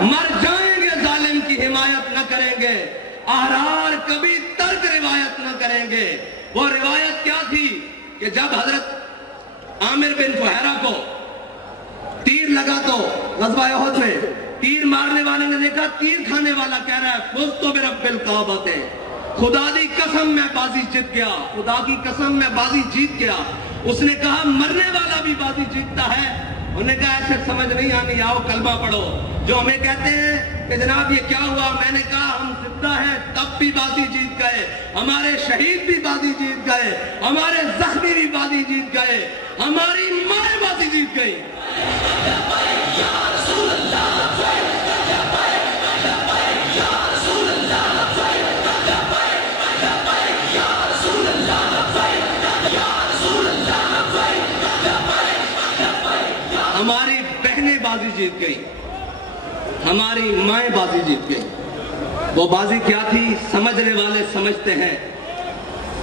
مر جائیں گے ظالم کی حمایت نہ کریں گے، احرار کبھی ترک روایت نہ کریں گے۔ وہ روایت کیا تھی کہ جب حضرت عامر بن فہیرہ کو تیر لگا تو غزوہ احد میں تیر مارنے والے نے دیکھا تیر کھانے والا کہہ رہا ہے فزت برب الکعبۃ، خدا دی قسم میں بازی جیت گیا، خدا کی قسم میں بازی جیت گیا۔ اس نے کہا مرنے والا بھی بازی جیتتا ہے۔ انہوں نے کہا ایسے سمجھ نہیں آنی، آؤ کلمہ پڑھو۔ جو ہمیں کہتے ہیں کہ جناب یہ کیا ہوا، میں نے کہا ہم زندہ ہیں تب بھی بازی جیت گئے، ہمارے شہید بھی بازی جیت گئے، ہمارے زخمی بھی بازی جیت گئے، ہماری مائیں بازی جیت گئی۔ ہماری بہنیں بازی جیت گئی، ہماری مائیں بازی جیت گئی۔ وہ بازی کیا تھی؟ سمجھنے والے سمجھتے ہیں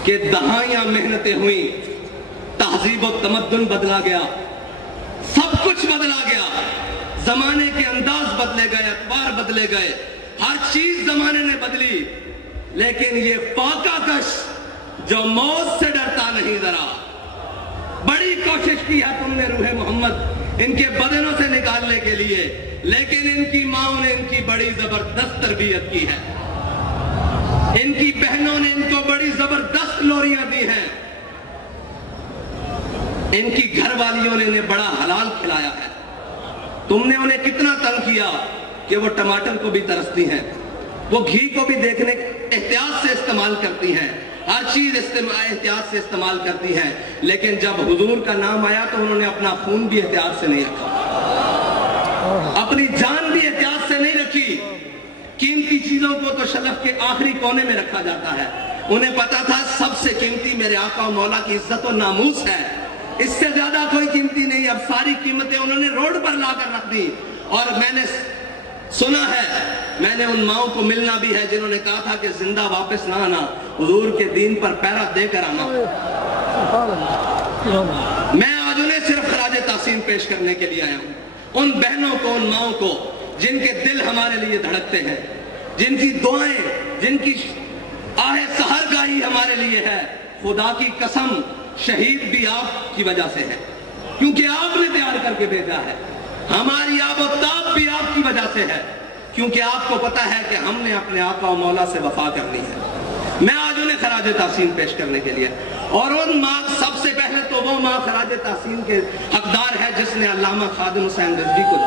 کہ دہائیاں محنتیں ہوئیں، تہذیب و تمدن بدلا گیا، سب کچھ بدلا گیا، زمانے کے انداز بدلے گئے، اخبار بدلے گئے، ہر چیز زمانے نے بدلی، لیکن یہ فاقہ کش جو موت سے ڈرتا نہیں ذرا، بڑی کوشش کی ہے تم نے روح محمد ان کے بدنوں سے نکالنے کے لیے، لیکن ان کی ماں نے ان کی بڑی زبردست تربیت کی ہے، ان کی بہنوں نے ان کو بڑی زبردست لوریاں دی ہیں، ان کی گھر والیوں نے انہیں بڑا حلال کھلایا ہے۔ تم نے انہیں کتنا تنگ کیا کہ وہ ٹماٹر کو بھی ترستی ہیں، وہ گھی کو بھی دیکھنے احتیاط سے استعمال کرتی ہیں، ہر چیز احتیاط سے استعمال کرتی ہیں، لیکن جب حضور کا نام آیا تو انہوں نے اپنا خون بھی احتیاط سے نہیں رکھا، اپنی جان بھی احتیاط سے نہیں رکھی۔ قیمتی چیزوں کو تو شلف کے آخری کونے میں رکھا جاتا ہے، انہیں پتا تھا سب سے قیمتی میرے آقا و مولا کی عزت و ناموس ہے، اس سے زیادہ کوئی قیمتی نہیں۔ اب ساری قیمتیں انہوں نے روڈ پر لا کر رکھ دی، اور میں نے سنا ہے، میں نے ان ماؤں کو ملنا بھی ہے جنہوں نے کہا تھا کہ زندہ واپس نہ آنا، حضور کے دین پر پیرا دے کر آنا۔ میں آج انہیں صرف خراج تحسین پیش کرنے کے لیے آیا ہوں، ان بہنوں کو، ان ماؤں کو جن کے دل ہمارے لیے دھڑکتے ہیں، جن کی دعائیں، جن کی آہ سحرگاہی ہمارے لیے ہے۔ خدا کی قسم شہید بھی آپ کی وجہ سے ہے، کیونکہ آپ نے تیار کر کے بھیجا ہے، ہماری آب و تاب بھی آپ کی وجہ سے ہے، کیونکہ آپ کو پتا ہے کہ ہم نے اپنے آقا و مولا سے وفا کرنی ہے۔ میں آج انہیں خراج تحسین پیش کرنے کے لیے، اور ان ماں، سب سے پہلے تو وہ ماں خراج تحسین کے حقدار ہے جس نے علامہ خادم حسین رضوی کو